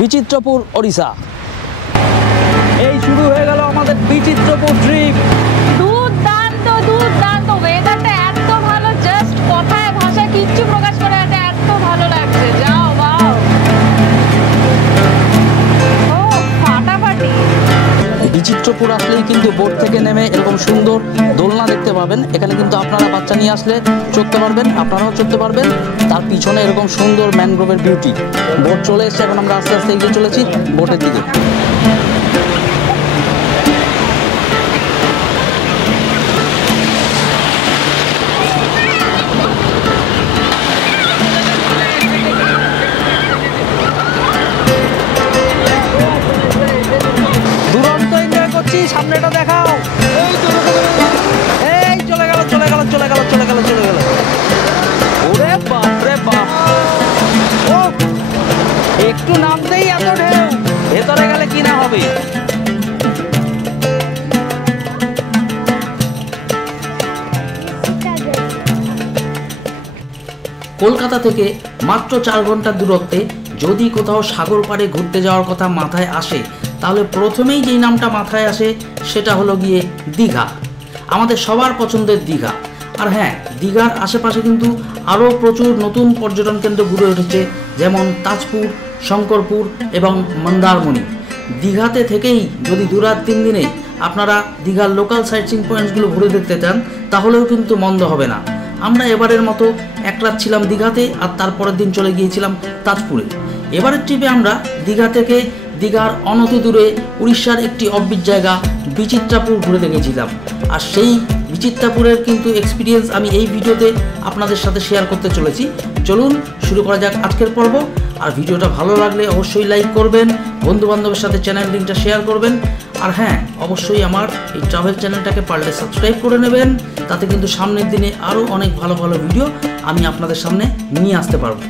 বিচিত্রপুর ওড়িশা। এই শুরু হয়ে গেল আমাদের বিচিত্রপুর ট্রিপ। দুর্দান্ত দুর্দান্ত, ওয়েদারটা এত ভালো, জাস্ট কথায় ভাষায় কিচ্ছু প্রকাশ করে এটা এত ভালো লাগছে। যাও বাও, ও ফাটাফাটি। বিচিত্রপুর আসলেই কিন্তু বোট থেকে নেমে এরকম সুন্দর দোলনা দেখতে পাবেন। এখানে কিন্তু আপনারা বাচ্চা নিয়ে আসলে চড়তে পারবেন, আপনারাও চড়তে পারবেন। তার পিছনে এরকম সুন্দর ম্যানগ্রোভের বিউটি। বোট চলে এসছে, এখন আমরা আস্তে আস্তে এগিয়ে চলেছি বোটের দিকে। দুরন্ত এনজয় করছি, সামনেটা দেখাও। এই চলে গেল চলে গেল চলে গেল চলে গেল চলে গেল। ওরে বাপ রে বাপ, ও একটু নামতেই এত ঢেউ, ভেতরে গেলে কি না হবে। কলকাতা থেকে মাত্র 4 ঘন্টার দূরত্বে যদি কোথাও সাগর পাড়ে ঘুরতে যাওয়ার কথা মাথায় আসে, তাহলে প্রথমেই যেই নামটা মাথায় আসে সেটা হলো গিয়ে দীঘা। আমাদের সবার পছন্দের দীঘা। আর হ্যাঁ, দীঘার আশেপাশে কিন্তু আরও প্রচুর নতুন পর্যটন কেন্দ্র গড়ে উঠেছে, যেমন তাজপুর, শঙ্করপুর এবং মন্দারমণি। দীঘাতে থেকেই যদি 2 রাত 3 দিনে আপনারা দীঘার লোকাল সাইট সিইং পয়েন্টসগুলো ঘুরে দেখতে চান, তাহলেও কিন্তু মন্দ হবে না। আমরা এবারের মতো 1 রাত ছিলাম দীঘাতে, আর তারপরের দিন চলে গিয়েছিলাম তাজপুরে। এবারের ট্রিপে আমরা দীঘা থেকে দীঘার অনতি দূরে উড়িষ্যার একটি অফবিট জায়গা বিচিত্রাপুর ঘুরে দেখেছিলাম। আর সেই বিচিত্রাপুরের কিন্তু এক্সপিরিয়েন্স আমি এই ভিডিওতে আপনাদের সাথে শেয়ার করতে চলেছি। চলুন শুরু করা যাক আজকের পর্ব। আর ভিডিওটা ভালো লাগলে অবশ্যই লাইক করবেন, বন্ধুবান্ধবের সাথে চ্যানেল লিঙ্কটা শেয়ার করবেন। আর হ্যাঁ, অবশ্যই আমার এই ট্রাভেল চ্যানেলটাকে পারলে সাবস্ক্রাইব করে নেবেন, তাতে কিন্তু সামনের দিনে আরও অনেক ভালো ভালো ভিডিও আমি আপনাদের সামনে নিয়ে আসতে পারবো।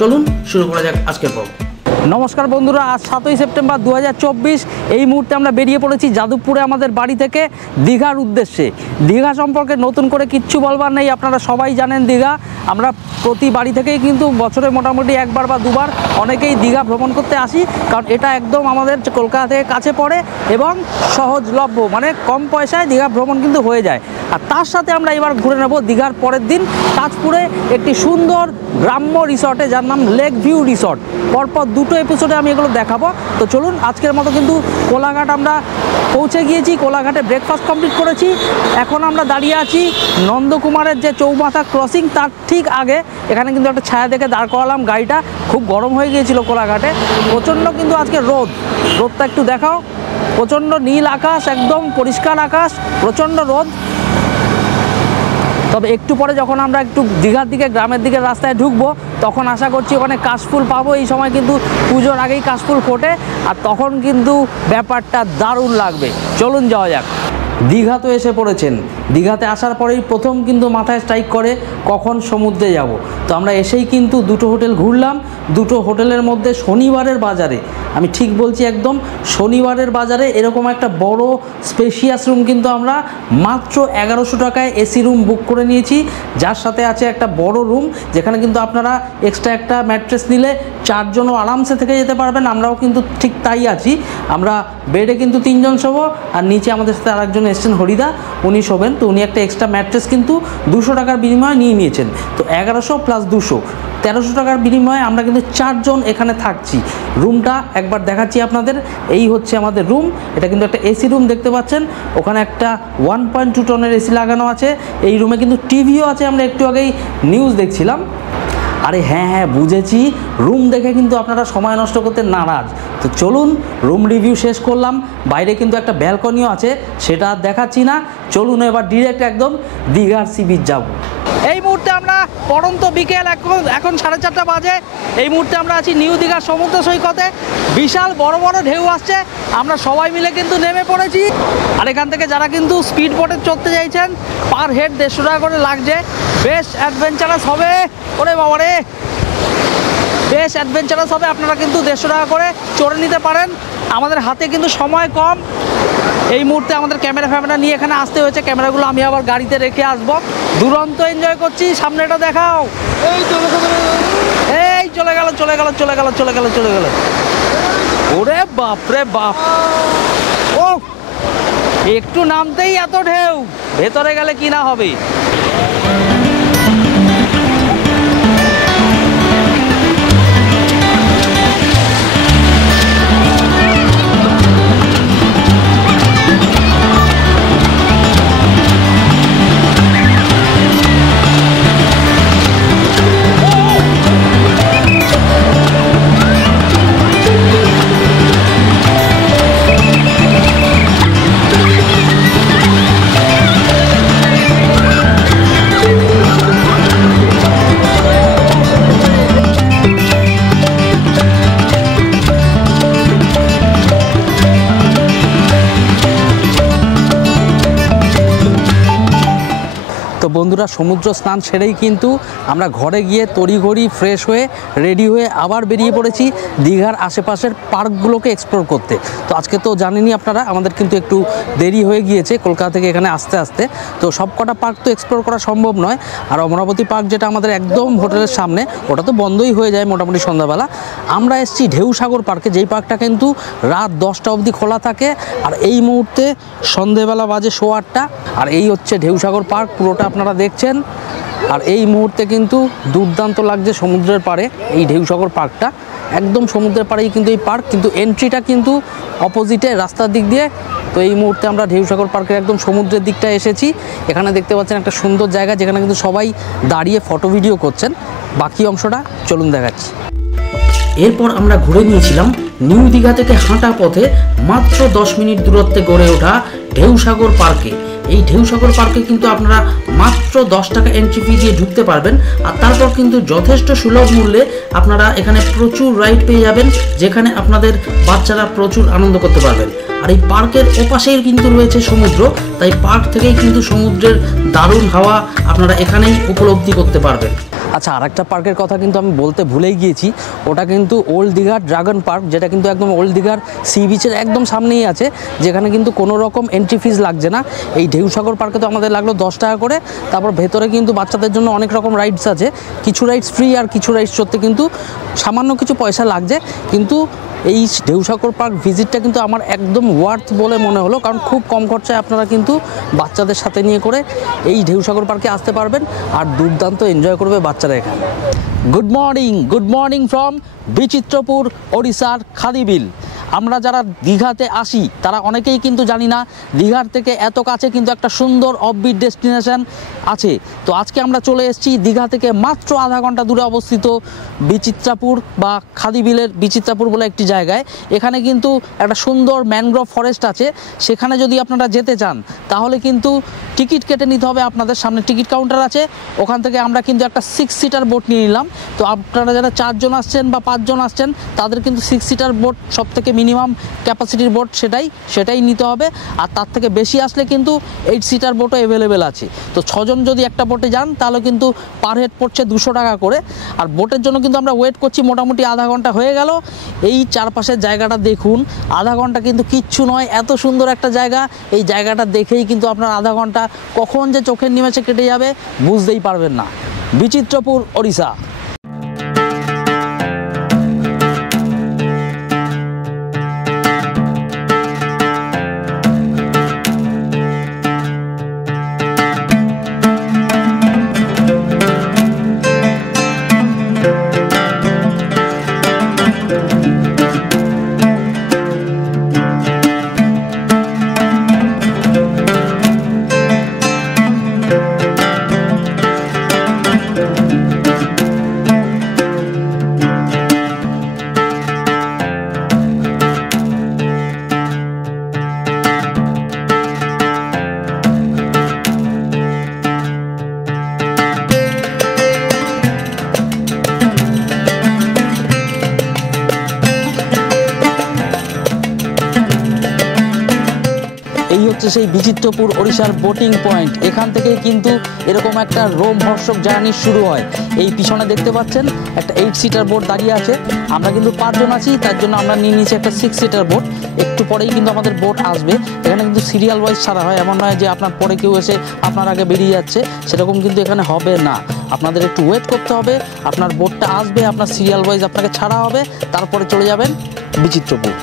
চলুন শুরু করা যাক আজকের পর্ব। নমস্কার বন্ধুরা, আজ 7ই সেপ্টেম্বর 2024। এই মুহূর্তে আমরা বেরিয়ে পড়েছি যাদবপুরে আমাদের বাড়ি থেকে দীঘার উদ্দেশ্যে। দীঘা সম্পর্কে নতুন করে কিচ্ছু বলবার নেই, আপনারা সবাই জানেন দীঘা। আমরা প্রতি বাড়ি থেকেই কিন্তু বছরে মোটামুটি 1বার বা 2বার অনেকেই দীঘা ভ্রমণ করতে আসি, কারণ এটা একদম আমাদের কলকাতা থেকে কাছে পড়ে এবং সহজলভ্য, মানে কম পয়সায় দীঘা ভ্রমণ কিন্তু হয়ে যায়। আর তার সাথে আমরা এবার ঘুরে নেব দীঘার পরের দিন তাজপুরে একটি সুন্দর গ্রাম্য রিসর্টে, যার নাম লেক ভিউ রিসর্ট। পরপর 2টো এপিসোডে আমি এগুলো দেখাবো। তো চলুন, আজকের মতো কিন্তু কোলাঘাট আমরা পৌঁছে গিয়েছি। কোলাঘাটে ব্রেকফাস্ট কমপ্লিট করেছি। এখন আমরা দাঁড়িয়ে আছি নন্দকুমারের যে চৌমাথা ক্রসিং, তার ঠিক আগে। এখানে কিন্তু একটা ছায়া দেখে দাঁড় করালাম গাড়িটা। খুব গরম হয়ে গিয়েছিল কোলাঘাটে, প্রচণ্ড কিন্তু আজকে রোদটা একটু দেখাও। প্রচণ্ড নীল আকাশ, একদম পরিষ্কার আকাশ, প্রচণ্ড রোদ। তবে একটু পরে যখন আমরা একটু দীঘার দিকে, গ্রামের দিকে রাস্তায় ঢুকবো, তখন আশা করছি ওখানে কাশফুল পাবো। এই সময় কিন্তু পুজোর আগেই কাশফুল ফোটে, আর তখন কিন্তু ব্যাপারটা দারুণ লাগবে। চলুন যাওয়া যাক। দীঘা তো এসে পড়েছেন। দীঘাতে আসার পরেই প্রথম কিন্তু মাথায় স্ট্রাইক করে কখন সমুদ্রে যাব। তো আমরা এসেই কিন্তু 2টো হোটেল ঘুরলাম। 2টো হোটেলের মধ্যে শনিবারের বাজারে, আমি ঠিক বলছি একদম শনিবারের বাজারে, এরকম একটা বড় স্পেশিয়াস রুম কিন্তু আমরা মাত্র 1100 টাকায় এসি রুম বুক করে নিয়েছি, যার সাথে আছে একটা বড় রুম, যেখানে কিন্তু আপনারা এক্সট্রা একটা ম্যাট্রেস নিলে 4 জনও আরামসে থেকে যেতে পারবেন। আমরাও কিন্তু ঠিক তাই আছি। আমরা বেডে কিন্তু 3 জন শোবো, আর নিচে আমাদের সাথে আরেকজন এসছেন হরিদা, উনি শোবেন। তো উনি একটা এক্সট্রা ম্যাট্রেস কিন্তু 200 টাকার বিনিময়ে নিয়ে নিয়েছেন। তো 1100 + 200, 1300 টাকার বিনিময়ে আমরা কিন্তু 4 জন এখানে থাকছি। রুমটা একবার দেখাচ্ছি আপনাদের। এই হচ্ছে আমাদের রুম। এটা কিন্তু একটা এসি রুম দেখতে পাচ্ছেন। ওখানে একটা 1.2 টনের এসি লাগানো আছে। এই রুমে কিন্তু টিভিও আছে। আমরা একটু আগেই নিউজ দেখছিলাম। আরে হ্যাঁ, বুঝেছি, রুম দেখে কিন্তু আপনারা সময় নষ্ট করতে নারাজ। তো চলুন, রুম রিভিউ শেষ করলাম। বাইরে কিন্তু একটা ব্যালকনিও আছে, সেটা দেখাচ্ছি না। চলুন এবার ডিরেক্ট একদম দীঘার সি বিচ যাব। এই মুহূর্তে আমরা পড়ন্ত বিকেল, এখন 4:30 বাজে। এই মুহূর্তে আমরা আছি নিউ দীঘার সমুদ্র সৈকতে। বিশাল বড় বড় ঢেউ আসছে, আমরা সবাই মিলে কিন্তু নেমে পড়েছি। আর এখান থেকে যারা কিন্তু স্পিড বোটে চড়তে চাইছেন, পার হেড 150 টাকা করে লাগছে। বেশ অ্যাডভেঞ্চারাস হবে। ওরে বাবারে, বেশ অ্যাডভেঞ্চারাস হবে। আপনারা কিন্তু 150 টাকা করে চড়ে নিতে পারেন। আমাদের হাতে কিন্তু সময় কম। এই মুহূর্তে আমাদের ক্যামেরা নিয়ে এখানে আসতে হয়েছে। ক্যামেরাগুলো আমি আবার গাড়িতে রেখে আসবো। দুরন্ত এনজয় করছি, সামনেটা দেখাও। এই চলে গেল। ওরে বাপরে বাপ, ও একটু নামতেই এত ঢেউ, ভেতরে গেলে কি না হবে। তো বন্ধুরা, সমুদ্র স্নান সেরেই কিন্তু আমরা ঘরে গিয়ে তড়িঘড়ি ফ্রেশ হয়ে রেডি হয়ে আবার বেরিয়ে পড়েছি দীঘার আশেপাশের পার্কগুলোকে এক্সপ্লোর করতে। তো আজকে তো জানেনই আপনারা, আমাদের কিন্তু একটু দেরি হয়ে গিয়েছে কলকাতা থেকে এখানে আসতে আসতে। তো সব কটা পার্ক তো এক্সপ্লোর করা সম্ভব নয়। আর অমরাবতী পার্ক, যেটা আমাদের একদম হোটেলের সামনে, ওটা তো বন্ধই হয়ে যায় মোটামুটি সন্ধ্যাবেলা। আমরা এসেছি ঢেউসাগর পার্কে, যেই পার্কটা কিন্তু রাত 10টা অবধি খোলা থাকে। আর এই মুহূর্তে সন্ধেবেলা বাজে 8:15। আর এই হচ্ছে ঢেউসাগর পার্ক, পুরোটা আপনারা দেখছেন। আর এই মুহূর্তে কিন্তু দুর্দান্ত লাগছে সমুদ্রের পাড়ে এই ঢেউসাগর পার্কটা, একদম সমুদ্রের পাড়েই কিন্তু এই পার্ক, কিন্তু এন্ট্রিটা কিন্তু অপোজিটে রাস্তার দিক দিয়ে। তো এই মুহূর্তে আমরা ঢেউসাগর পার্কের একদম সমুদ্রের দিকটা এসেছি। এখানে দেখতে পাচ্ছেন একটা সুন্দর জায়গা, যেখানে কিন্তু সবাই দাঁড়িয়ে ফটো ভিডিও করছেন। বাকি অংশটা চলুন দেখাচ্ছি। এরপর আমরা ঘুরে নিয়েছিলাম নিউ দীঘা থেকে হাঁটা পথে মাত্র 10 মিনিট দূরত্বে গড়ে ওঠা ঢেউসাগর পার্কে। এই ঢেউসাগর পার্কে কিন্তু আপনারা মাত্র 10 টাকা এন্ট্রি ফি দিয়ে ঢুকতে পারবেন। আর তারপর কিন্তু যথেষ্ট সুলভ মূল্যে আপনারা এখানে প্রচুর রাইড পেয়ে যাবেন, যেখানে আপনাদের বাচ্চারা প্রচুর আনন্দ করতে পারবেন। আর এই পার্কের ওপাশেই কিন্তু রয়েছে সমুদ্র, তাই পার্ক থেকেই কিন্তু সমুদ্রের দারুণ হাওয়া আপনারা এখানেই উপলব্ধি করতে পারবেন। আচ্ছা, আরেকটা পার্কের কথা কিন্তু আমি বলতে ভুলেই গিয়েছি। ওটা কিন্তু ওল্ড দীঘার ড্রাগন পার্ক, যেটা কিন্তু একদম ওল্ড দীঘার সি বিচের একদম সামনেই আছে, যেখানে কিন্তু কোনো রকম এন্ট্রি ফিজ লাগছে না। এই ঢেউসাগর পার্কে তো আমাদের লাগলো 10 টাকা করে। তারপর ভেতরে কিন্তু বাচ্চাদের জন্য অনেক রকম রাইডস আছে, কিছু রাইডস ফ্রি আর কিছু রাইডস চড়তে কিন্তু সামান্য কিছু পয়সা লাগছে। কিন্তু এই ঢেউসাগর পার্ক ভিজিটটা কিন্তু আমার একদম ওয়ার্থ বলে মনে হলো, কারণ খুব কম খরচায় আপনারা কিন্তু বাচ্চাদের সাথে নিয়ে করে এই ঢেউসাগর পার্কে আসতে পারবেন আর দুর্দান্ত এনজয় করবে বাচ্চারা এখানে। গুড মর্নিং ফ্রম বিচিত্রপুর, ওড়িশার খাদিবিল। আমরা যারা দীঘাতে আসি তারা অনেকেই কিন্তু জানি না দীঘার থেকে এত কাছে কিন্তু একটা সুন্দর অফবিট ডেস্টিনেশন আছে। তো আজকে আমরা চলে এসেছি দীঘা থেকে মাত্র আধা ঘন্টা দূরে অবস্থিত বিচিত্রাপুর বা খাদিবিলের বিচিত্রাপুর বলে একটি জায়গায়। এখানে কিন্তু একটা সুন্দর ম্যানগ্রোভ ফরেস্ট আছে। সেখানে যদি আপনারা যেতে চান তাহলে কিন্তু টিকিট কেটে নিতে হবে। আপনাদের সামনে টিকিট কাউন্টার আছে, ওখান থেকে আমরা কিন্তু একটা 6 সিটার বোট নিয়ে নিলাম। তো আপনারা যারা 4 জন আসছেন বা 5 জন আসছেন তাদের কিন্তু 6 সিটার বোট সব থেকে মিনিমাম ক্যাপাসিটির বোট সেটাই নিতে হবে। আর তার থেকে বেশি আসলে কিন্তু 8 সিটার বোটও অ্যাভেলেবেল আছে। তো 6 জন যদি একটা বোটে যান তাহলে কিন্তু পার হেড পড়ছে 200 টাকা করে। আর বোটের জন্য কিন্তু আমরা ওয়েট করছি মোটামুটি আধা ঘন্টা হয়ে গেল। এই চারপাশের জায়গাটা দেখুন, আধা ঘন্টা কিন্তু কিচ্ছু নয়, এত সুন্দর একটা জায়গা। এই জায়গাটা দেখেই কিন্তু আপনার আধা ঘন্টা কখন যে চোখের নিমেষে কেটে যাবে বুঝতেই পারবেন না। বিচিত্রপুর, ওড়িশা। হচ্ছে সেই বিচিত্রপুর ওড়িশার বোটিং পয়েন্ট। এখান থেকেই কিন্তু এরকম একটা রোমহর্ষক জার্নি শুরু হয়। এই পিছনে দেখতে পাচ্ছেন একটা 8 সিটার বোট দাঁড়িয়ে আছে। আমরা কিন্তু 5 জন আছি, তার জন্য আমরা নিয়ে নিয়েছি একটা 6 সিটার বোট। একটু পরেই কিন্তু আমাদের বোট আসবে। এখানে কিন্তু সিরিয়াল ওয়াইজ ছাড়া হয়, এমন নয় যে আপনার পরে কেউ এসে আপনার আগে বেরিয়ে যাচ্ছে, সেরকম কিন্তু এখানে হবে না। আপনাদের একটু ওয়েট করতে হবে, আপনার বোটটা আসবে, আপনার সিরিয়াল ওয়াইজ আপনাকে ছাড়া হবে, তারপরে চলে যাবেন বিচিত্রপুর।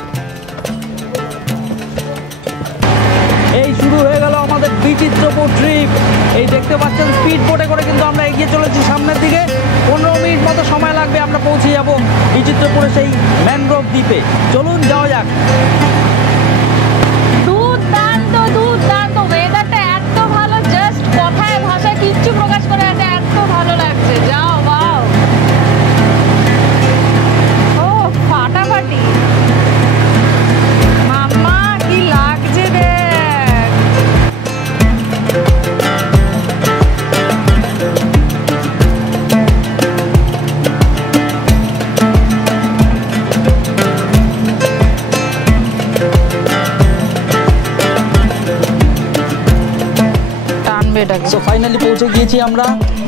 এই শুরু হয়ে গেল আমাদের বিচিত্রপুর ট্রিপ। এই দেখতে পাচ্ছেন স্পিড বোটে করে কিন্তু আমরা এগিয়ে চলেছি সামনের দিকে। 15 মিনিট মতো সময় লাগবে, আমরা পৌঁছে যাব বিচিত্রপুরে সেই ম্যানগ্রোভ দ্বীপে। চলুন যাওয়া যাক। দুর্দান্ত দুর্দান্ত, ওয়েদারটা এত ভালো, জাস্ট কথায় ভাষায় কিচ্ছু প্রকাশ করে এত ভালো লাগছে। যাও বাও, ও ফাটাফাটি মাম্মা, কি লাগছে দেখ। সো ফাইনালি পৌঁছে গিয়েছি আমরা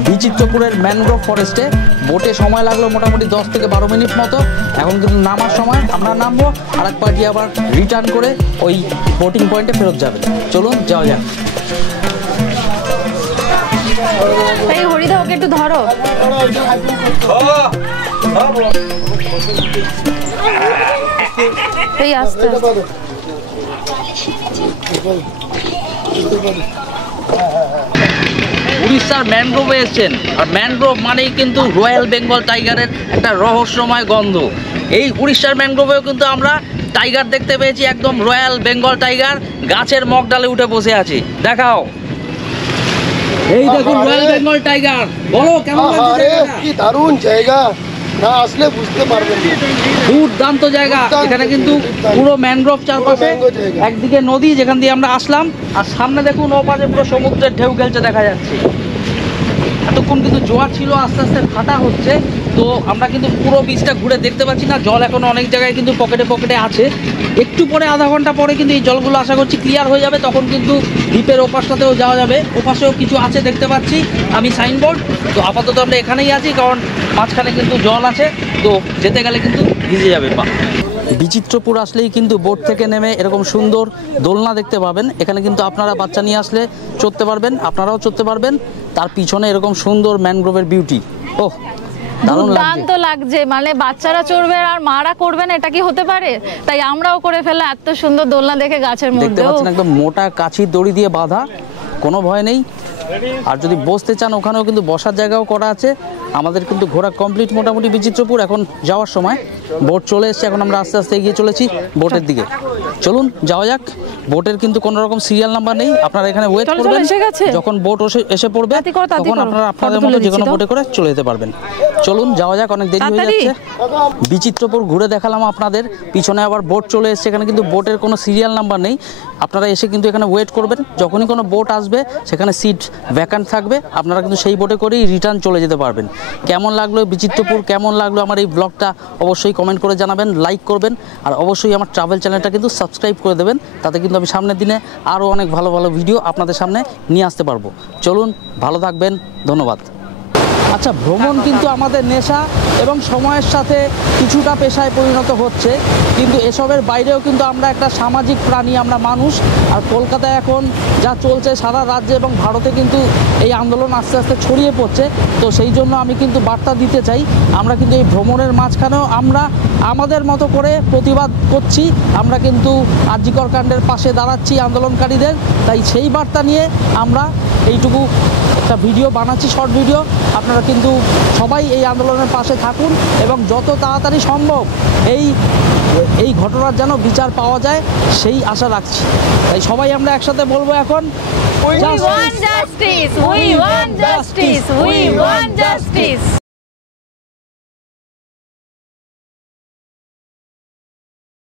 বিচিত্রপুরের ম্যানগ্রোভ ফরেস্টে। বোটে সময় লাগলো মোটামুটি 10 থেকে 12 মিনিট মতো। এখন কিন্তু নামার সময়, আমরা নামবো, আর এক পার্টি আবার রিটার্ন করে ওই বোটিং পয়েন্টে ফেরত যাবে। চলুন যাওয়া যাক। এই হরিদা, ওকে একটু ধরো। এই আস্তে আস্তে। উড়িষ্যার ম্যানগ্রোভে এসেছেন, আর ম্যানগ্রোভ মানেই কিন্তু রয়্যাল বেঙ্গল টাইগারের একটা রহস্যময় গন্ধ। এই উড়িষ্যার ম্যানগ্রোভেও কিন্তু আমরা টাইগার দেখতে পেয়েছি, একদম রয়্যাল বেঙ্গল টাইগার গাছের মগডালে উঠে বসে আছে। দেখাও, এই দেখুন রয়্যাল বেঙ্গল টাইগার। বলো কেমন লাগছে? কি দারুণ জায়গা, না আসলে বুঝতে পারবেন না। দুর্দান্ত জায়গা। এখানে কিন্তু পুরো ম্যানগ্রোভ চারপাশে, একদিকে নদী যেখান দিয়ে আমরা আসলাম, আর সামনে দেখুন ওপাশে পুরো সমুদ্রের ঢেউ খেলছে দেখা যাচ্ছে। এতক্ষণ কিন্তু জোয়ার ছিল, আস্তে আস্তে ফাটা হচ্ছে, তো আমরা কিন্তু পুরো বীজটা ঘুরে দেখতে পাচ্ছি না। জল এখন অনেক জায়গায় কিন্তু পকেটে পকেটে আছে। একটু পরে, আধা ঘন্টা পরে কিন্তু এই জলগুলো আশা করছি ক্লিয়ার হয়ে যাবে, তখন কিন্তু দ্বীপের ওপাশটাতেও যাওয়া যাবে। ওপাশেও কিছু আছে দেখতে পাচ্ছি আমি সাইনবোর্ড। তো আপাতত আমরা এখানেই আছি, কারণ মাঝখানে কিন্তু জল আছে, তো যেতে গেলে কিন্তু ভিজে যাবে পা। বিচিত্রপুর আসলেই কিন্তু বোট থেকে নেমে এরকম সুন্দর দোলনা দেখতে পাবেন। এখানে কিন্তু আপনারা বাচ্চা নিয়ে আসলে চড়তে পারবেন, আপনারাও চড়তে পারবেন। তার পিছনে এরকম সুন্দর ম্যানগ্রোভের বিউটি, ওহ দুর্দান্ত লাগছে। মানে বাচ্চারা চড়বে আর মারা করবেন, এটা কি হতে পারে? তাই আমরাও করে ফেলে এত সুন্দর দোলনা দেখে গাছের দেখতে মধ্যে। পাচ্ছেন একদম মোটা কাছির দড়ি দিয়ে বাঁধা, কোনো ভয় নেই। আর যদি বসতে চান ওখানেও কিন্তু বসার জায়গাও করা আছে। আমাদের কিন্তু ঘোরা কমপ্লিট মোটামুটি বিচিত্রপুর। এখন যাওয়ার সময় বোট চলে এসেছে, এখন আমরা আস্তে আস্তে এগিয়ে চলেছি বোটের দিকে। চলুন যাওয়া যাক। বোটের কিন্তু কোনো রকম সিরিয়াল নাম্বার নেই, আপনারা এখানে ওয়েট করবেন। যখন বোট এসে পড়বে তখন আপনারা আপনাদের মতো যে কোনো বোটে করে চলে যেতে পারবেন। চলুন যাওয়া যাক, অনেক দেরি হয়ে যাচ্ছে। বিচিত্রপুর ঘুরে দেখালাম আপনাদের, পিছনে আবার বোট চলে এসেছে। এখানে কিন্তু বোটের কোনো সিরিয়াল নাম্বার নেই, আপনারা এসে কিন্তু এখানে ওয়েট করবেন। যখনই কোনো বোট আসবে সেখানে সিট ভ্যাকান্ট থাকবে, আপনারা কিন্তু সেই বোটে করেই রিটার্ন চলে যেতে পারবেন। কেমন লাগলো বিচিত্রপুর, কেমন লাগলো আমার এই ব্লগটা, অবশ্যই কমেন্ট করে জানাবেন, লাইক করবেন, আর অবশ্যই আমার ট্রাভেল চ্যানেলটা কিন্তু সাবস্ক্রাইব করে দেবেন। তাতে কিন্তু আমি সামনের দিনে আরও অনেক ভালো ভালো ভিডিও আপনাদের সামনে নিয়ে আসতে পারবো। চলুন, ভালো থাকবেন, ধন্যবাদ। আচ্ছা, ভ্রমণ কিন্তু আমাদের নেশা এবং সময়ের সাথে কিছুটা পেশায় পরিণত হচ্ছে, কিন্তু এসবের বাইরেও কিন্তু আমরা একটা সামাজিক প্রাণী, আমরা মানুষ। আর কলকাতায় এখন যা চলছে, সারা রাজ্যে এবং ভারতে কিন্তু এই আন্দোলন আস্তে আস্তে ছড়িয়ে পড়ছে। তো সেই জন্য আমি কিন্তু বার্তা দিতে চাই, আমরা কিন্তু এই ভ্রমণের মাঝখানেও আমরা আমাদের মতো করে প্রতিবাদ করছি। আমরা কিন্তু আর.জি. কর কাণ্ডের পাশে দাঁড়াচ্ছি আন্দোলনকারীদের। তাই সেই বার্তা নিয়ে আমরা এইটুকু একটা ভিডিও বানাচ্ছি, শর্ট ভিডিও। আপনারা কিন্তু সবাই এই আন্দোলনের পাশে থাকুন এবং যত তাড়াতাড়ি সম্ভব এই ঘটনার যেন বিচার পাওয়া যায় সেই আশা রাখছি। তাই সবাই আমরা একসাথে বলবো এখন, We want justice! We want justice! We want justice!